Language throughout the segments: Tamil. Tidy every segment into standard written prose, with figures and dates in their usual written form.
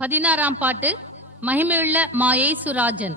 16ஆம் பாட்டு. மகிமையுள்ள மாயேசுராஜன்.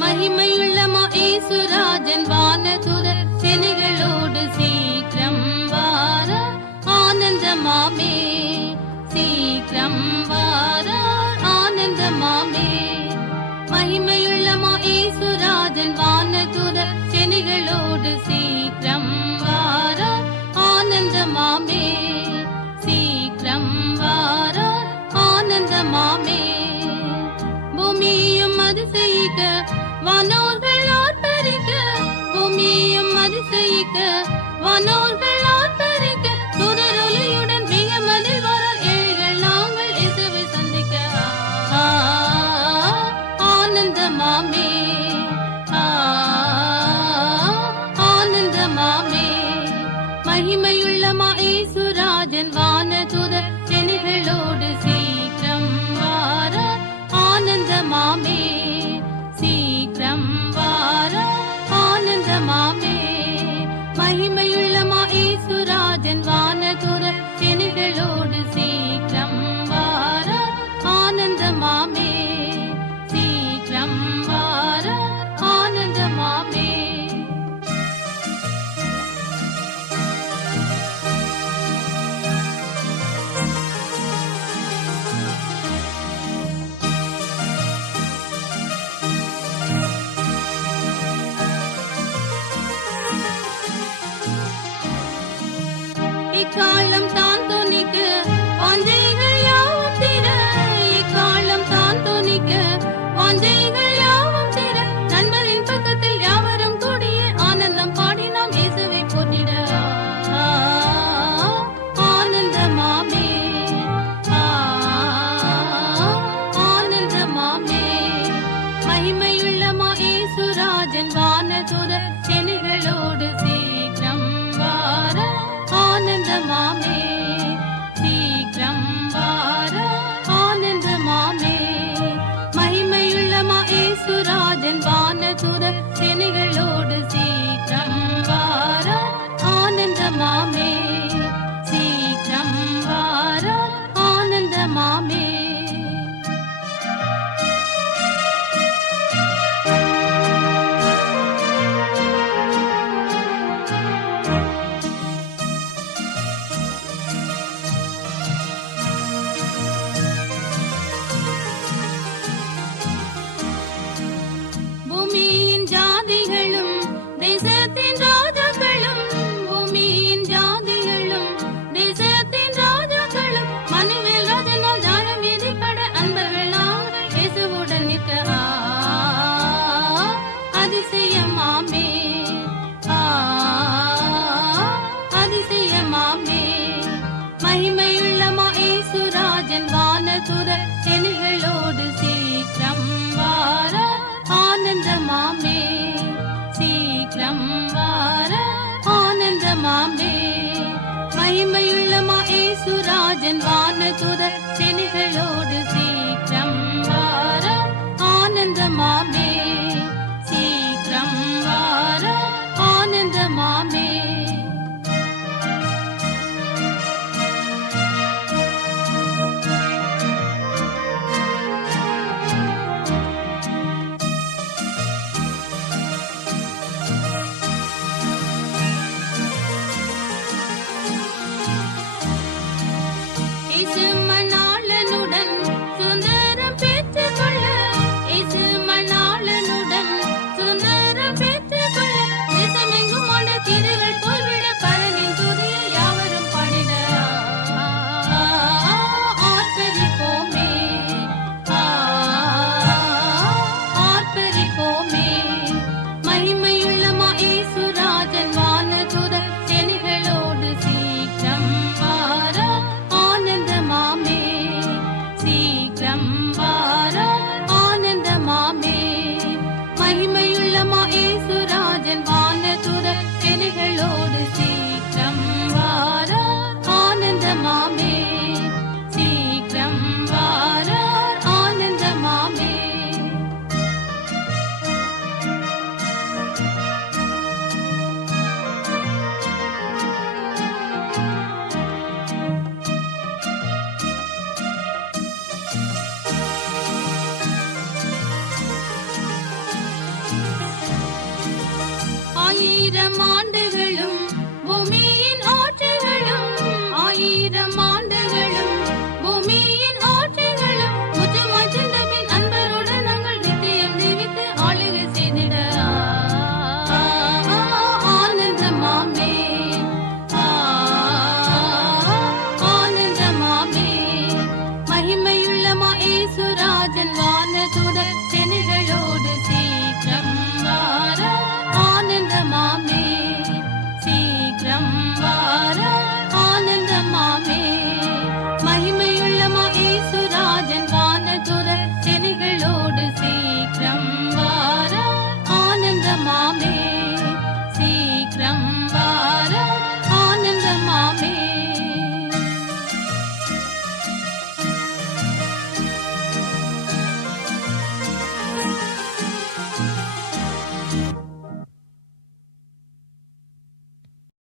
மகிமையுள்ள மாயேசுராஜன் வானதூதர் சேனைகளோடு சீக்கிரம் வார ஆனந்தமாமே, சீக்கிரம் வார ஆனந்தமாமே. மகிமையுள்ள மாயேசுராஜன் வானதூதர் சேனைகளோடு சீக்கிரம் வார ஆனந்தமாமே, சீக்கிரம் வார ஆனந்தமாமே. பூமியும் அதிசயிக்க வானோர்கள் ஆர்ப்பரிக்க, பூமியும் அதிசயிக்க வானோர்கள் ஆர்ப்பரிக்க, தூதரொலியுடன் மிக மகிழ்வார ஏழைகள் நாங்கள் இயேசுவை சந்திக்க ஆனந்தமாமே, ஆனந்தமாமே. மகிமையுள்ள மாயேசுராஜன் வானதூதர் சேனைகளோடு சீக்கிரம் வார ஆனந்தமாமே, சீக்கிரம் வார ஆனந்தமாமே. மகிமையுள்ள மாயேசுராஜன் வானதூதர் சேனைகளோடு சீக்கிரம் வார ஆனந்தமாமே, சீக்கிரம் வார ஆனந்தமாமே. இக்காலம் தான் துணிக்க வாஞ்சைகள் யாவும் திற, இக்காலம் தான் துணிக்க வாஞ்சைகள் யாவும் திற, நண்பரின் பக்கத்தில் யாவரும் கூடிய ஆனந்தம் பாடி நாம் இயேசுவை போற்றிட ஆனந்தமாமே, ஆனந்தமாமே. மகிமையுள்ள மாயேசுராஜன் வானதூதர் சேனைகளோடு சீக்கிரம் வார ஆனந்தமாமே, சீக்கிரம் வார ஆனந்தமாமே. மகிமையுள்ள மாயேசுராஜன் வானதூதர் சேனைகளோடு சீக்கிரம் வார ஆனந்தமாமே, சீக்கிரம் வார ஆனந்தமாமே. பூமியின் ஜாதிகளும் தேசத்தின் ராஜாக்களும், பூமியின் ஜாதிகளும் தேசத்தின் ராஜாக்களும், மனுவேல் ராஜனால் ஜாலம் எதிர்பட அன்பர்கள் நாங்கள் இயேசுவுடன் நிற்க அதிசயமாமே, அதிசயமாமே. மகிமையுள்ள மாயேசுராஜன் வானதூதர் சேனைகளோடு சீக்கிரம் வார ஆனந்தமாமே, சீக்கிரம் வார ஆனந்தமாமே. மகிமையுள்ள மாயேசுராஜன் வானதூதர் சேனைகளோடு சீக்கிரம் வார ஆனந்தமாமே, சீக்கிரம் வார ஆனந்தமாமே. இயேசு மணாளனுடன் ஆயிரம் ஆண்டுகளும் பூமியின் ஆட்சிகளும், ஆயிரம் ஆண்டுகளும் பூமியின் ஆட்சிகளும் முற்றுமாய் சென்றபின் அன்பருடன் நாங்கள் நித்தியம் ஜீவித்து ஆளுகை செய்திட ஆனந்தமாமே, ஆனந்தமாமே. மகிமையுள்ள இயேசு ராஜன்